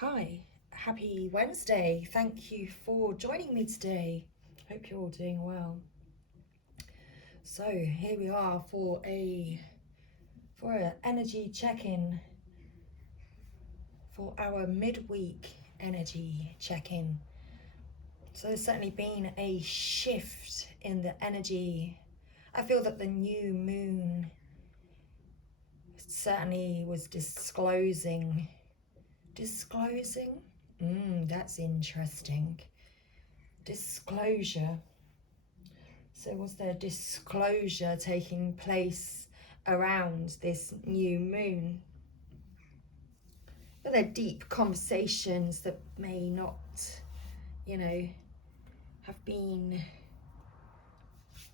Hi, happy Wednesday. Thank you for joining me today. Hope you're all doing well. So here we are for an energy check-in, for our midweek energy check-in. So there's certainly been a shift in the energy. I feel that the new moon certainly was disclosing. That's interesting. Disclosure. So was there disclosure taking place around this new moon? Are there deep conversations that may not, have been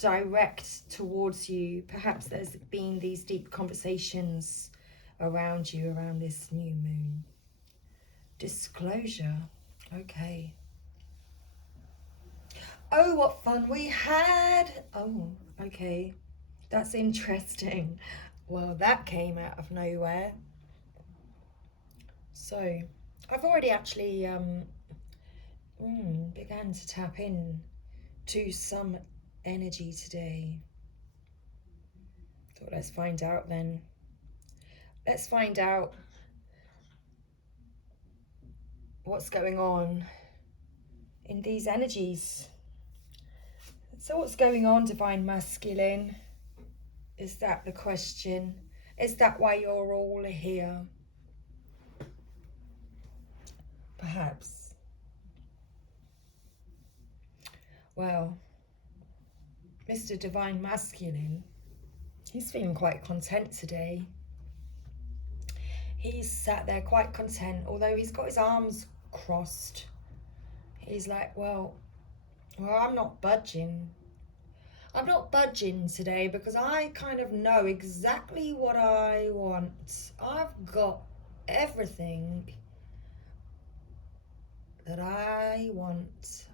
direct towards you? Perhaps there's been these deep conversations around you around this new moon. Disclosure. Okay. Oh, what fun we had. Oh, okay. That's interesting. Well, that came out of nowhere. So, I've already actually began to tap in to some energy today. So let's find out then. Let's find out what's going on in these energies. So what's going on, Divine Masculine? Is that the question? Is that why you're all here? Perhaps. Well, Mr. Divine Masculine, he's feeling quite content today. He's sat there quite content, although he's got his arms crossed. He's like, well, I'm not budging. I'm not budging today because I kind of know exactly what I want. I've got everything that I want.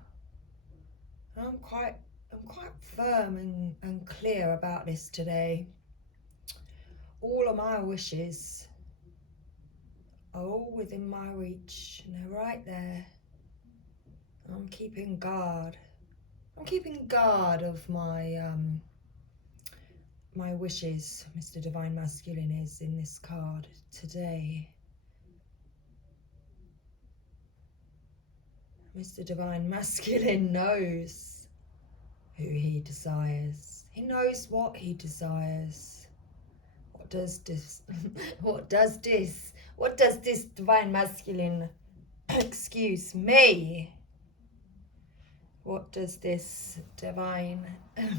I'm quite firm and clear about this today. All of my wishes are all within my reach, and they're right there. I'm keeping guard. I'm keeping guard of my wishes. Mr. Divine Masculine is in this card today. Mr. Divine Masculine knows who he desires. He knows what he desires. What does this Divine Masculine excuse me? What does this Divine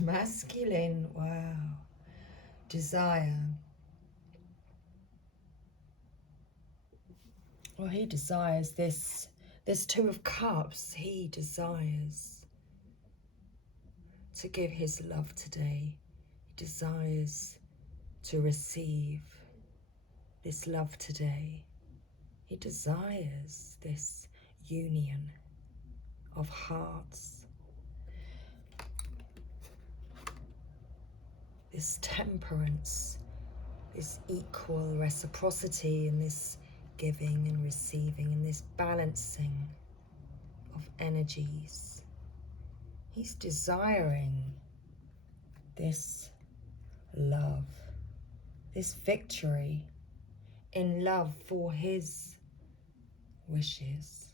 Masculine, wow, desire? Well, he desires this Two of Cups. He desires to give his love today. He desires to receive this love today. He desires this union of hearts, this temperance, this equal reciprocity, and this giving and receiving, and this balancing of energies. He's desiring this love, this victory in love for his wishes.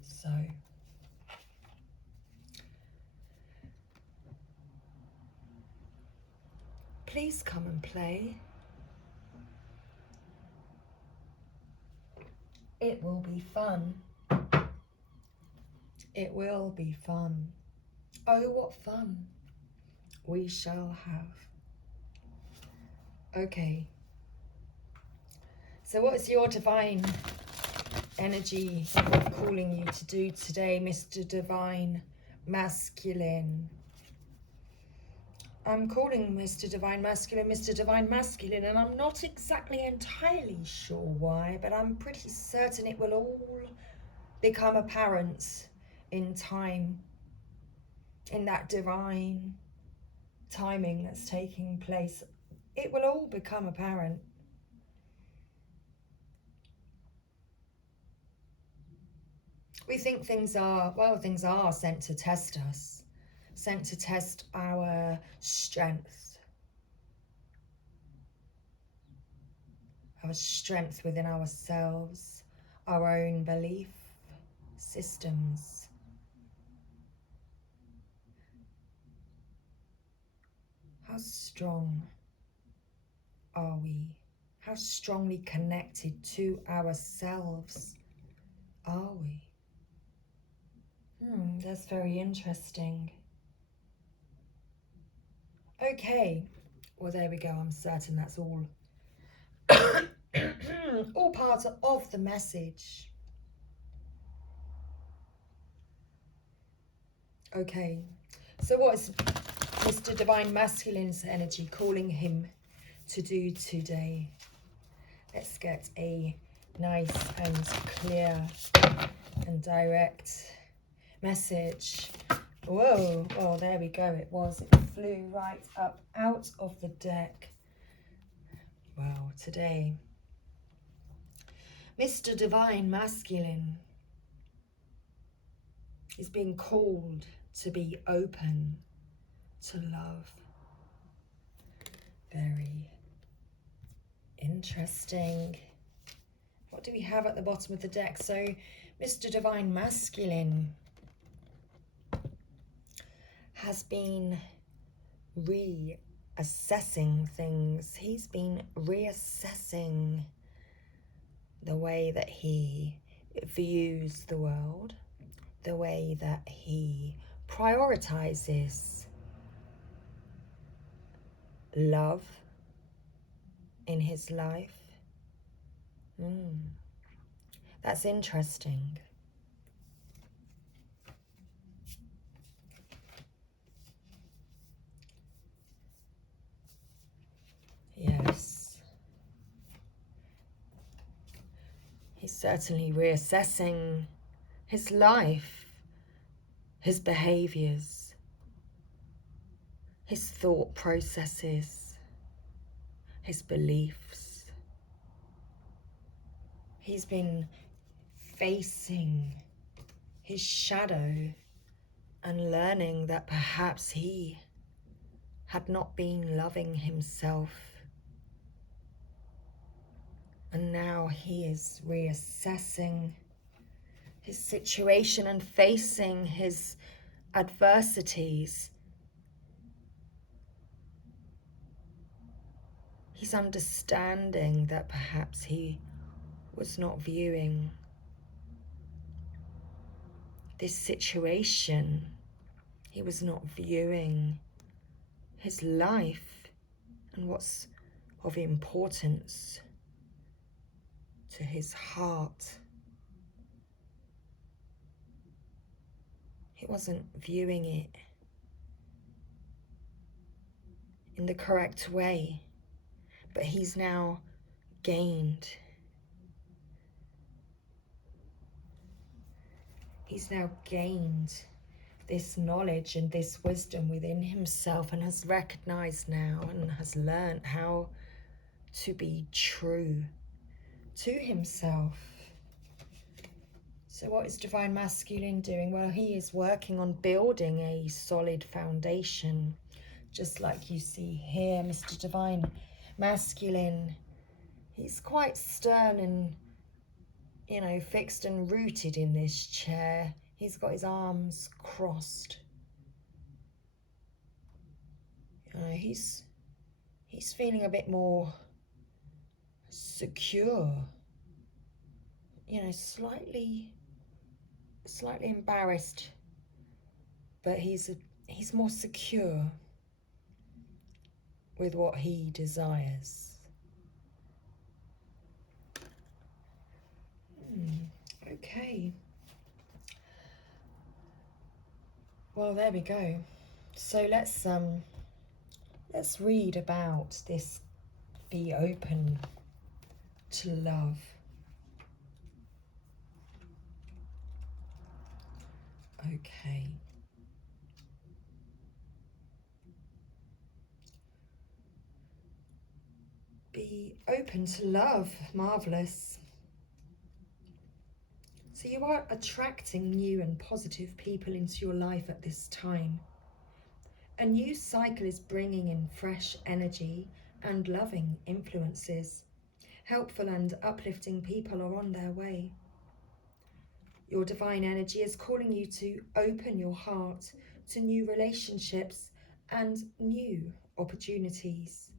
So, please come and play. It will be fun. It will be fun. Oh, what fun we shall have. Okay. So what's your divine energy calling you to do today, Mr. Divine Masculine? I'm calling Mr. Divine Masculine, and I'm not exactly entirely sure why, but I'm pretty certain it will all become apparent in time, in that divine timing that's taking place it will all become apparent. We think things are sent to test us, sent to test our strength, within ourselves, our own belief systems. How strong are we? How strongly connected to ourselves are we? That's very interesting. Okay, well, there we go. I'm certain that's all all part of the message. Okay, so what is Mr. Divine Masculine's energy calling him to do today? Let's get a nice and clear and direct message. Whoa, oh, there we go. It flew right up out of the deck. Wow, today, Mr. Divine Masculine is being called to be open to love. Very interesting. What do we have at the bottom of the deck? So, Mr. Divine Masculine has been reassessing things. He's been reassessing the way that he views the world, the way that he prioritizes love in his life. That's interesting. Yes. He's certainly reassessing his life, his behaviors, his thought processes, his beliefs. He's been facing his shadow and learning that perhaps he had not been loving himself. And now he is reassessing his situation and facing his adversities. He's understanding that perhaps he was not viewing this situation. He was not viewing his life and what's of importance to his heart. He wasn't viewing it in the correct way, but he's now gained. He's now gained this knowledge and this wisdom within himself and has recognized now and has learned how to be true to himself. So what is Divine Masculine doing? Well, he is working on building a solid foundation, just like you see here, Mr. Divine Masculine. He's quite stern and, fixed and rooted in this chair. He's got his arms crossed. He's feeling a bit more secure. Slightly embarrassed, but he's more secure with what he desires. Okay. Well, there we go. So let's read about this. Be open to love. Okay. Be open to love. Marvelous. So you are attracting new and positive people into your life at this time. A new cycle is bringing in fresh energy and loving influences. Helpful and uplifting people are on their way. Your divine energy is calling you to open your heart to new relationships and new opportunities.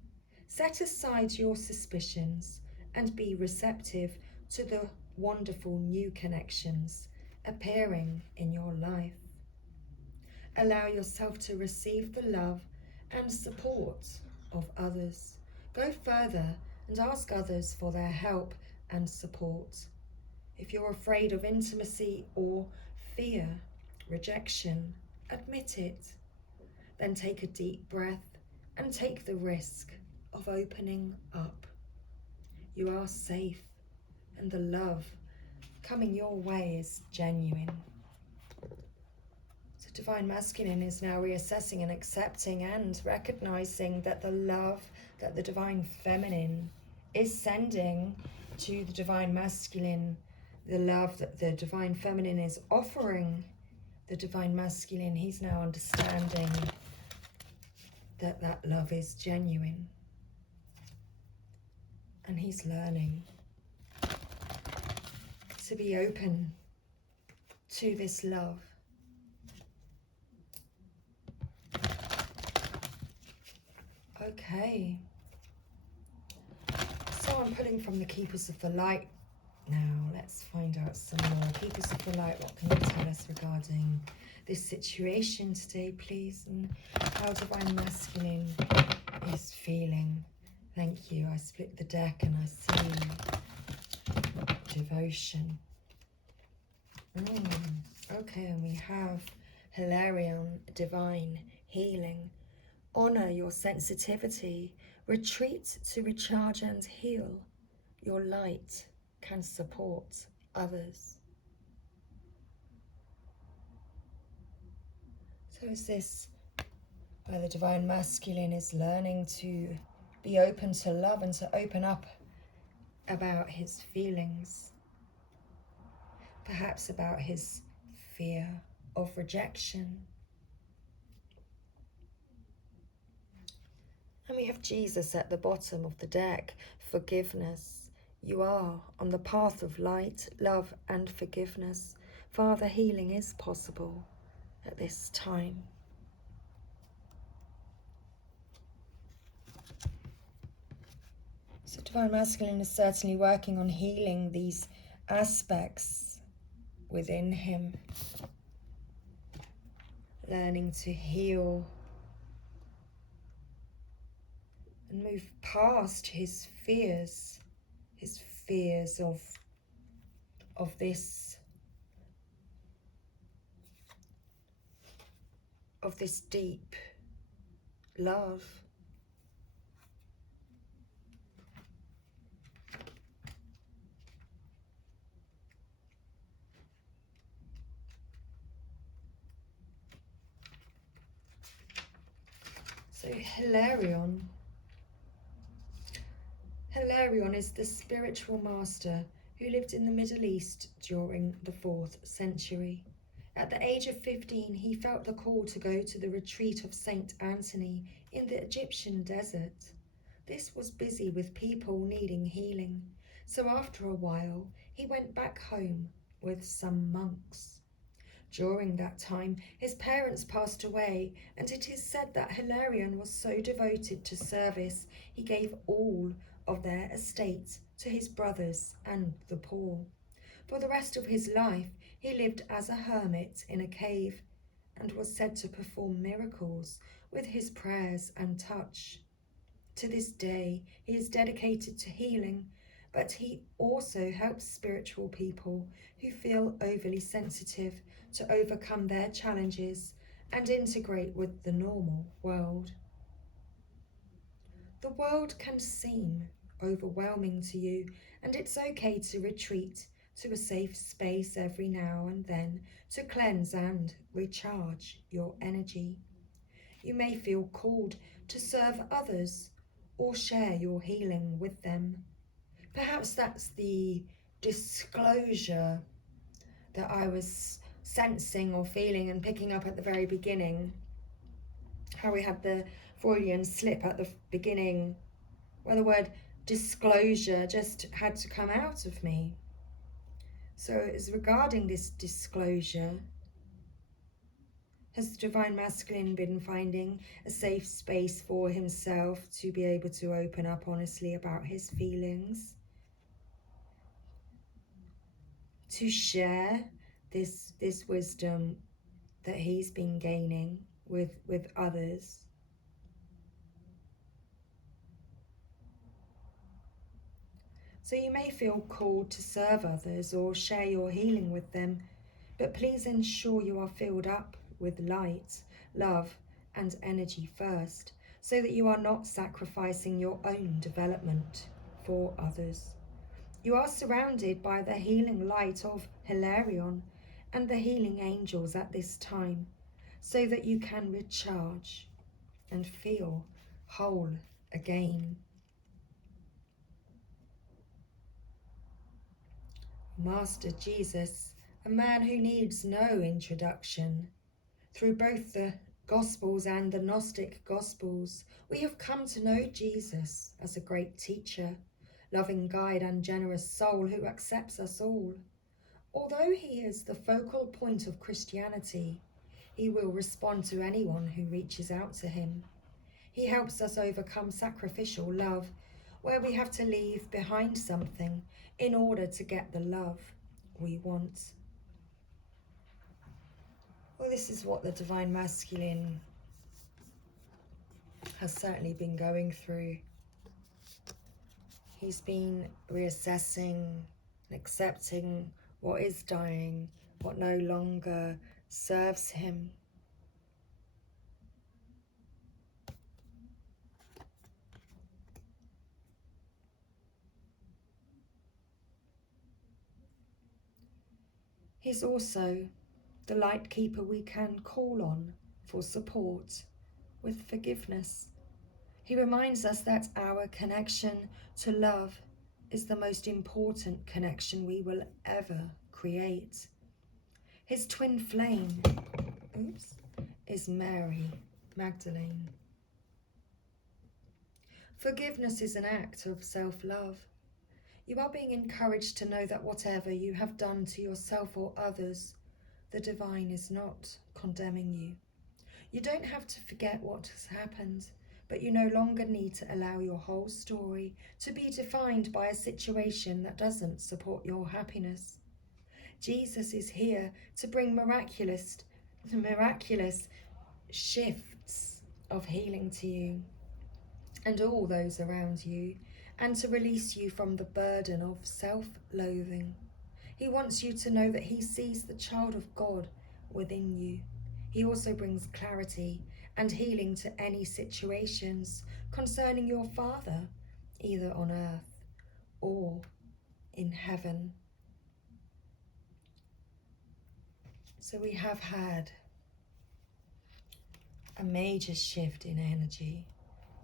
Set aside your suspicions and be receptive to the wonderful new connections appearing in your life. Allow yourself to receive the love and support of others. Go further and ask others for their help and support. If you're afraid of intimacy or fear rejection, admit it. Then take a deep breath and take the risk of opening up. You are safe, and the love coming your way is genuine. So Divine Masculine is now reassessing and accepting and recognizing that the love that the Divine Feminine is sending to the Divine Masculine, the love that the Divine Feminine is offering the Divine Masculine, he's now understanding that that love is genuine. And he's learning to be open to this love. Okay. So I'm pulling from the Keepers of the Light now. Let's find out some more. Keepers of the Light, what can you tell us regarding this situation today, please? And how Divine Masculine is feeling. Thank you. I split the deck and I see devotion. Okay, and we have Hilarion, divine healing. Honor your sensitivity. Retreat to recharge and heal. Your light can support others. So is this where the Divine Masculine is learning to be open to love and to open up about his feelings, perhaps about his fear of rejection. And we have Jesus at the bottom of the deck, forgiveness. You are on the path of light, love and forgiveness. Father, healing is possible at this time. So Divine Masculine is certainly working on healing these aspects within him. Learning to heal and move past his fears of this deep love. So Hilarion is the spiritual master who lived in the Middle East during the 4th century. At the age of 15, he felt the call to go to the retreat of Saint Anthony in the Egyptian desert. This was busy with people needing healing, so after a while, he went back home with some monks. During that time, his parents passed away, and it is said that Hilarion was so devoted to service, he gave all of their estate to his brothers and the poor. For the rest of his life, he lived as a hermit in a cave and was said to perform miracles with his prayers and touch. To this day, he is dedicated to healing, but he also helps spiritual people who feel overly sensitive to overcome their challenges and integrate with the normal world. The world can seem overwhelming to you, and it's okay to retreat to a safe space every now and then to cleanse and recharge your energy. You may feel called to serve others or share your healing with them. Perhaps that's the disclosure that I was sensing or feeling and picking up at the very beginning. How we had the Freudian slip at the beginning, where the word disclosure just had to come out of me. So it's regarding this disclosure. Has the Divine Masculine been finding a safe space for himself to be able to open up honestly about his feelings? To share this wisdom that he's been gaining with others? So you may feel called to serve others or share your healing with them, but please ensure you are filled up with light, love, and energy first, so that you are not sacrificing your own development for others. You are surrounded by the healing light of Hilarion and the healing angels at this time, so that you can recharge and feel whole again. Master Jesus, a man who needs no introduction. Through both the Gospels and the Gnostic Gospels, we have come to know Jesus as a great teacher, loving guide and generous soul who accepts us all. Although he is the focal point of Christianity, he will respond to anyone who reaches out to him. He helps us overcome sacrificial love, where we have to leave behind something in order to get the love we want. Well, this is what the Divine Masculine has certainly been going through. He's been reassessing and accepting what is dying, what no longer serves him. He's also the light keeper we can call on for support with forgiveness. He reminds us that our connection to love is the most important connection we will ever create. His twin flame, is Mary Magdalene. Forgiveness is an act of self-love. You are being encouraged to know that whatever you have done to yourself or others, the divine is not condemning you. You don't have to forget what has happened, but you no longer need to allow your whole story to be defined by a situation that doesn't support your happiness. Jesus is here to bring miraculous shifts of healing to you and all those around you, and to release you from the burden of self-loathing. He wants you to know that he sees the child of God within you. He also brings clarity and healing to any situations concerning your Father, either on earth or in heaven. So we have had a major shift in energy.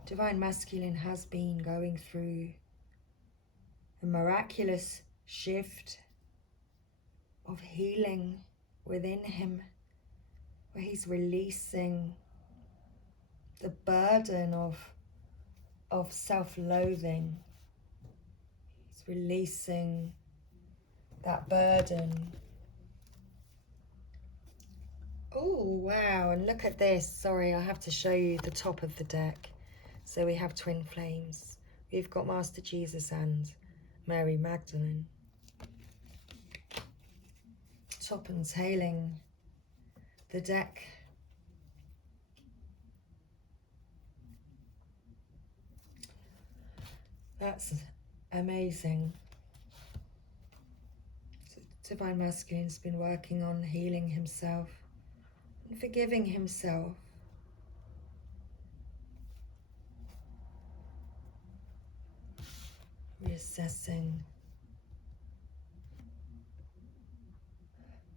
Divine Masculine has been going through a miraculous shift of healing within him, where he's releasing the burden of self-loathing. He's releasing that burden. Oh, wow, and look at this. Sorry, I have to show you the top of the deck. So we have twin flames. We've got Master Jesus and Mary Magdalene. Top and tailing the deck. That's amazing. Divine Masculine's been working on healing himself and forgiving himself.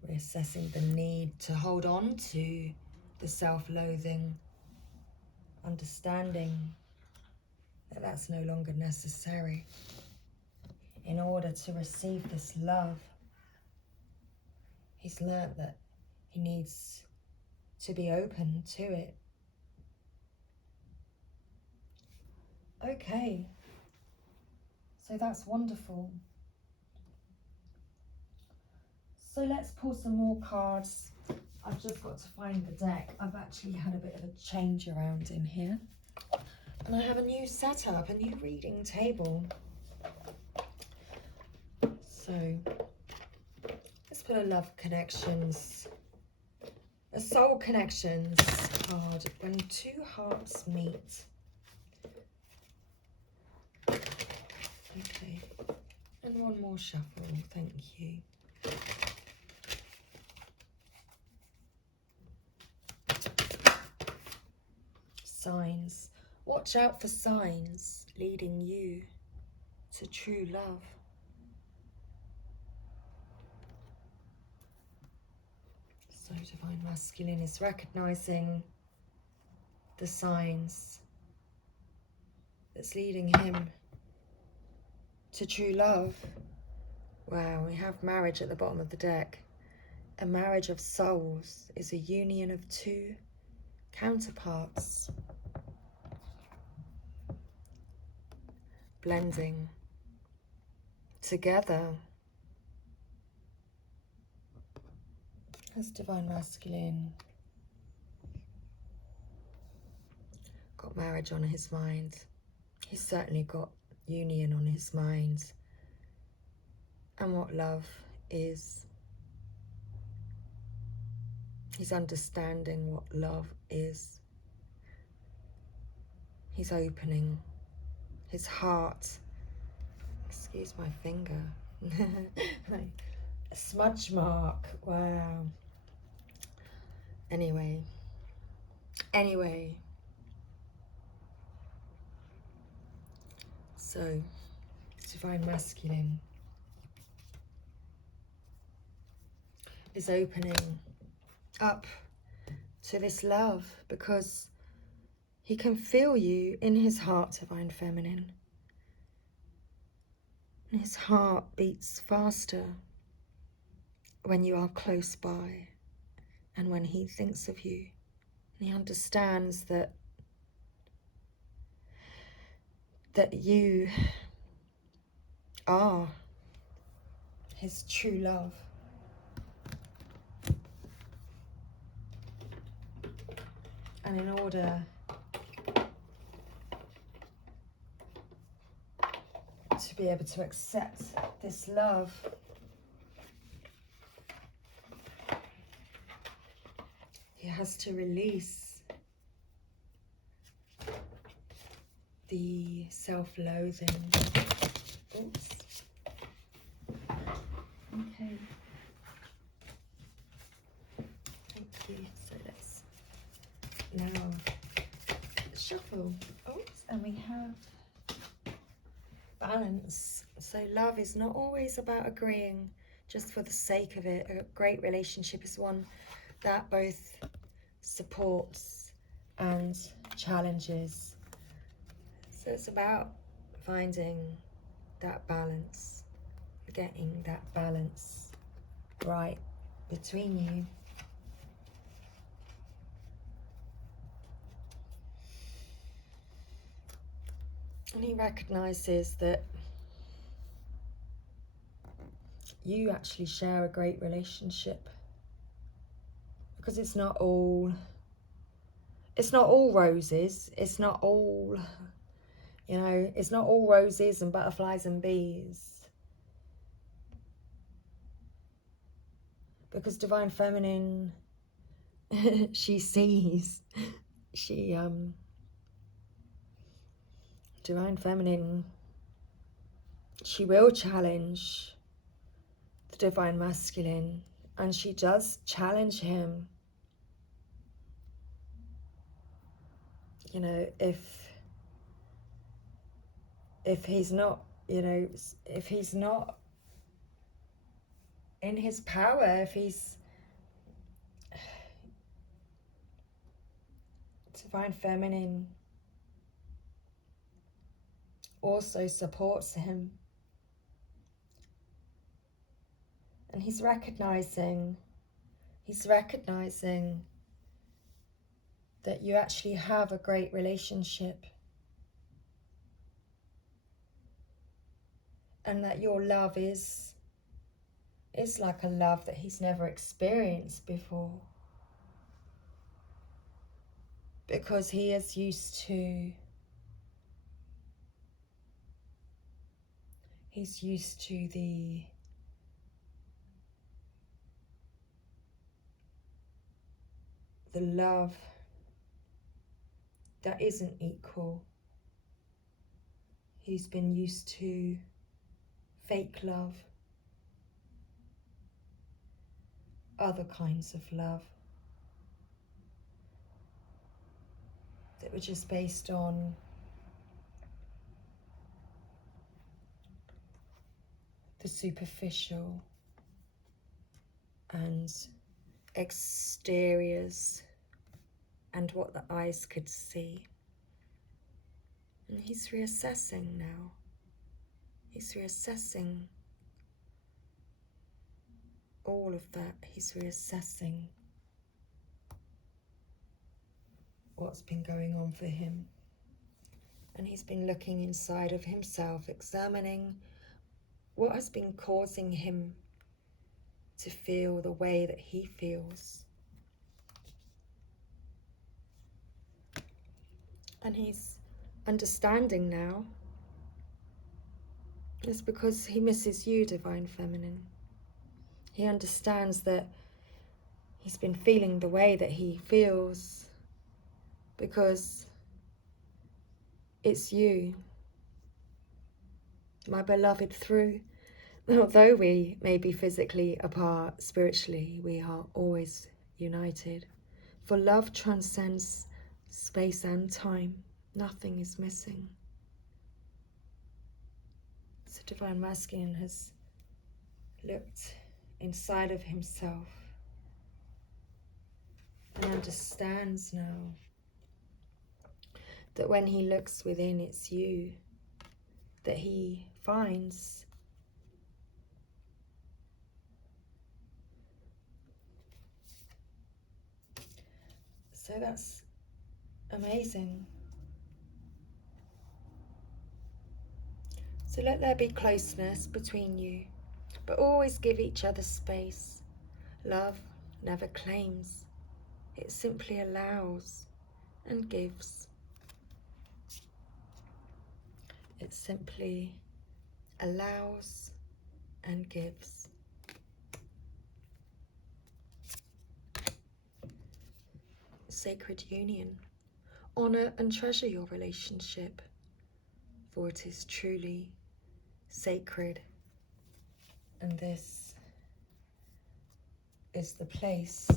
Reassessing the need to hold on to the self-loathing, understanding that that's no longer necessary in order to receive this love. He's learnt that he needs to be open to it. Okay, so that's wonderful. So let's pull some more cards. I've just got to find the deck. I've actually had a bit of a change around in here. And I have a new setup, a new reading table. So let's put a love connections, a soul connections card. When two hearts meet. Okay, and one more shuffle, thank you. Signs. Watch out for signs leading you to true love. So Divine Masculine is recognizing the signs that's leading him to true love. Wow, we have marriage at the bottom of the deck. A marriage of souls is a union of two counterparts, blending together. As Divine Masculine got marriage on his mind, he's certainly got union on his mind, and what love is. He's understanding what love is. He's opening his heart. Excuse my finger. A smudge mark. Wow. Anyway. So, Divine Masculine is opening up to this love because he can feel you in his heart, Divine Feminine. And his heart beats faster when you are close by and when he thinks of you. And he understands that you are his true love. And in order to be able to accept this love, he has to release the self-loathing. Oops. Okay. Thank you. So let's now shuffle. Oops. And we have balance. So love is not always about agreeing just for the sake of it. A great relationship is one that both supports and challenges. So it's about finding that balance, getting that balance right between you. And he recognizes that you actually share a great relationship, because it's not all roses. It's not all, it's not all roses and butterflies and bees. Because Divine Feminine, she sees, Divine Feminine, she will challenge the Divine Masculine, and she does challenge him. If he's not, if he's not in his power, if he's Divine Feminine also supports him. And he's recognizing that you actually have a great relationship, and that your love is like a love that he's never experienced before, because he is used to the love that isn't equal. He's been used to fake love, other kinds of love that were just based on the superficial and exteriors and what the eyes could see. And he's reassessing now. He's reassessing all of that. He's reassessing what's been going on for him. And he's been looking inside of himself, examining what has been causing him to feel the way that he feels. And he's understanding now it's because he misses you, Divine Feminine. He understands that he's been feeling the way that he feels because it's you, my beloved. Through, although we may be physically apart, spiritually we are always united. For love transcends space and time. Nothing is missing. So Divine Masculine has looked inside of himself and understands now that when he looks within, it's you that he finds. So that's amazing. So let there be closeness between you, but always give each other space. Love never claims, it simply allows and gives. It simply allows and gives. Sacred union. Honor and treasure your relationship, for it is truly sacred. And this is the place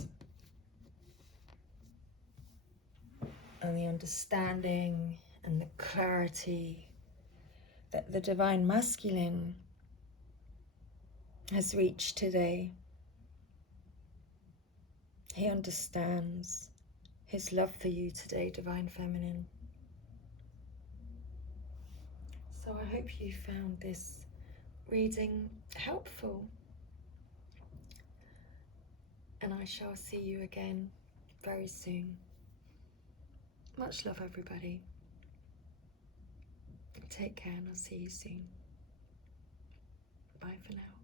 and the understanding and the clarity that the Divine Masculine has reached today. He understands his love for you today, Divine Feminine. So I hope you found this reading helpful. And I shall see you again very soon. Much love, everybody. Take care, and I'll see you soon. Bye for now.